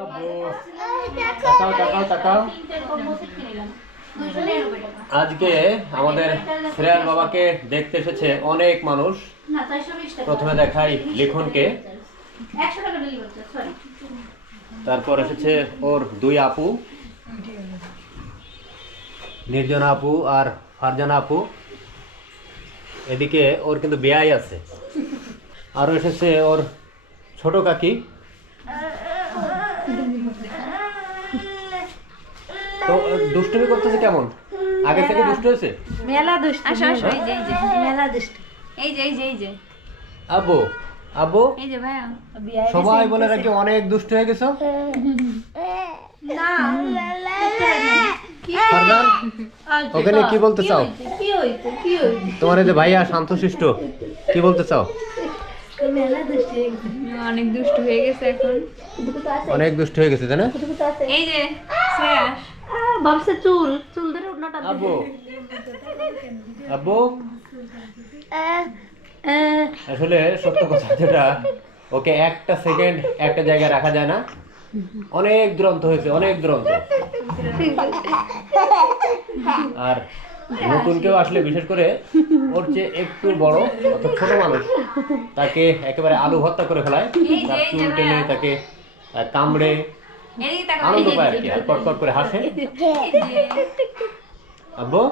আব্বু তাকাও তাকাও তাকাও। আজকে আমাদের শ্রেয়ার বাবাকে দেখতে এসেছে অনেক মানুষ। প্রথমে দেখাই লিখনকে, তারপর এসেছে ওর দুই আপু, নির্জনা আপু আর ফারজানা আপু। এদিকে ওর কিন্তু বিয়াই আছে। আরও এসেছে ওর ছোট কাকি। তো দুষ্টুমি করতেছে কেমন? আগে থেকে দুষ্ট হয়েছে? মেলা দুষ্ট। আসো আসো, এই যে মেলা দুষ্ট। এই যে আব্বু আব্বু এই যে ভাইয়া। সবাই বলে রাখি অনেক দুষ্ট হয়ে গেছো। না ফারজান, ওখানে কি বলতে চাও? কি হইছে কি হইছে? তোমার এই যে ভাইয়া শান্তশিষ্ট, কি বলতে চাও? মেলা দুষ্ট। অনেক দুষ্ট হয়ে গেছে এখন। অনেক দুষ্ট হয়ে গেছে তাই না? এই যে শ্রেয়া, ভাবছে চুল চুল ধরে উঠনাটা। আব্বু আব্বু আসলে সত্য কথা যেটা, ওকে একটা সেকেন্ড একটা জায়গায় রাখা যায় না। অনেক দুরন্ত হয়েছে, অনেক দুরন্ত। আর নতুন কেউ আসলে বিশেষ করে ওর চেয়ে একটু বড় অর্থাৎ ছোট মানুষ তাকে একেবারে আলু ভর্তা করে ফেলায়। তার চুল টেনে তাকে কামড়ে এদিকে তাকাও। আনন্দ পায় আর কি, আর কটকট করে হাসে। আব্বু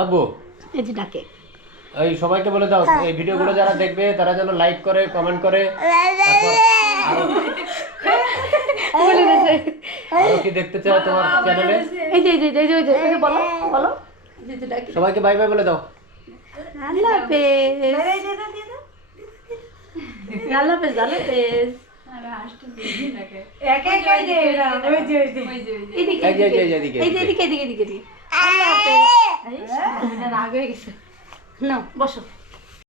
আব্বু এই যে ডাকে। এই সবাইকে বলে দাও এই ভিডিওগুলো যারা দেখবে তারা যেন লাইক করে, কমেন্ট করে। তারপর আরো কি দেখতে চাও তোমার চ্যানেলে? এই যে এই যে বলো বলো। সবাইকে বাই বাই বলে দাও। আল্লাহ হাফেজ। আল্লাহ হাফেজ আল্লাহ হাফেজ। এদিকে এই যে এই যে এদিকে এই যে এদিকে এদিকে এদিকে। আল্লাহ হাফেজ। রাগ হয়ে গেছে। নাও বসো।